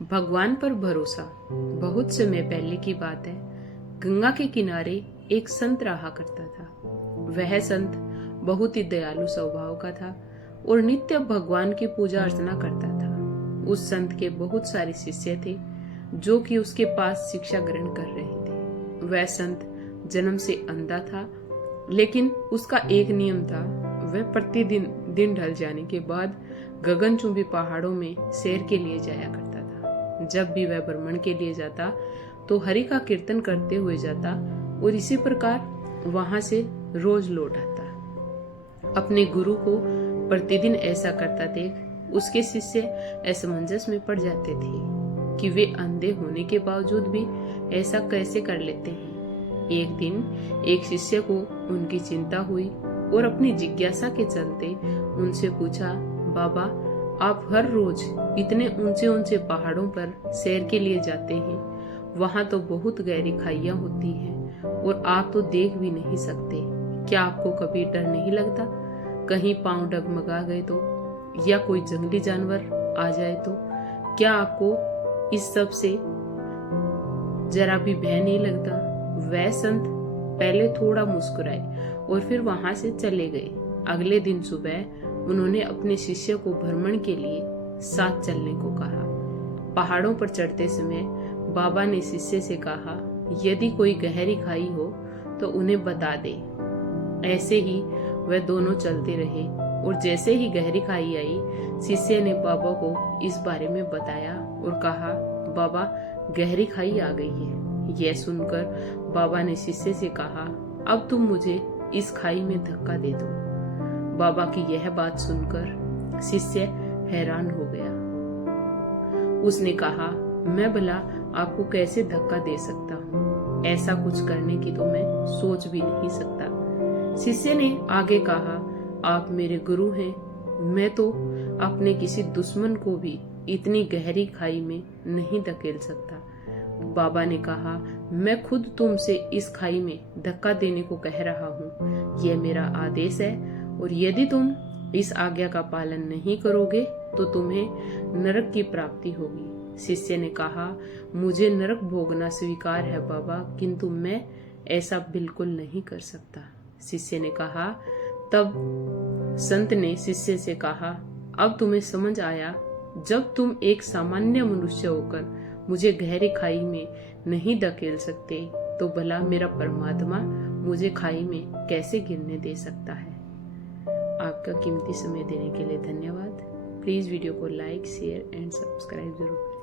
भगवान पर भरोसा। बहुत समय पहले की बात है। गंगा के किनारे एक संत रहा करता था। वह संत बहुत ही दयालु स्वभाव का था और नित्य भगवान की पूजा अर्चना करता था। उस संत के बहुत सारे शिष्य थे जो कि उसके पास शिक्षा ग्रहण कर रहे थे। वह संत जन्म से अंधा था, लेकिन उसका एक नियम था। वह प्रतिदिन दिन ढल जाने के बाद गगनचुंबी पहाड़ों में सैर के लिए जाया करता था। जब भी वह भ्रमण के लिए जाता तो हरि का कीर्तन करते हुए जाता और इसी प्रकार वहां से रोज लौट आता। अपने गुरु को प्रतिदिन ऐसा करता देख उसके शिष्य असमंजस में पड़ जाते थे कि वे अंधे होने के बावजूद भी ऐसा कैसे कर लेते हैं। एक दिन एक शिष्य को उनकी चिंता हुई और अपनी जिज्ञासा के चलते उनसे पूछा, बाबा, आप हर रोज इतने ऊंचे ऊंचे पहाड़ों पर सैर के लिए जाते हैं, वहां तो बहुत गहरी खाइयां होती हैं और आप तो देख भी नहीं सकते। क्या आपको कभी डर नहीं लगता? कहीं पांव डगमगा गए तो, या कोई जंगली जानवर आ जाए तो? क्या आपको इस सब से जरा भी भय नहीं लगता? वह संत पहले थोड़ा मुस्कुराए और फिर वहां से चले गए। अगले दिन सुबह उन्होंने अपने शिष्य को भ्रमण के लिए साथ चलने को कहा। पहाड़ों पर चढ़ते समय बाबा ने शिष्य से कहा, यदि कोई गहरी खाई हो तो उन्हें बता दे। ऐसे ही वह दोनों चलते रहे और जैसे ही गहरी खाई आई, शिष्य ने बाबा को इस बारे में बताया और कहा, बाबा, गहरी खाई आ गई है। यह सुनकर बाबा ने शिष्य से कहा, अब तुम मुझे इस खाई में धक्का दे दो। बाबा की यह बात सुनकर शिष्य हैरान हो गया। उसने कहा, मैं भला आपको कैसे धक्का दे सकता हूँ? ऐसा कुछ करने की तो मैं सोच भी नहीं सकता। शिष्य ने आगे कहा, आप मेरे गुरु हैं, मैं तो अपने किसी दुश्मन को भी इतनी गहरी खाई में नहीं धकेल सकता। बाबा ने कहा, मैं खुद तुमसे इस खाई में धक्का देने को कह रहा हूँ। यह मेरा आदेश है और यदि तुम इस आज्ञा का पालन नहीं करोगे तो तुम्हें नरक की प्राप्ति होगी। शिष्य ने कहा, मुझे नरक भोगना स्वीकार है बाबा, किंतु मैं ऐसा बिल्कुल नहीं कर सकता। शिष्य ने कहा। तब संत ने शिष्य से कहा, अब तुम्हें समझ आया, जब तुम एक सामान्य मनुष्य होकर मुझे गहरी खाई में नहीं धकेल सकते तो भला मेरा परमात्मा मुझे खाई में कैसे गिरने दे सकता है। आपका कीमती समय देने के लिए धन्यवाद। प्लीज वीडियो को लाइक, शेयर एंड सब्सक्राइब जरूर करें।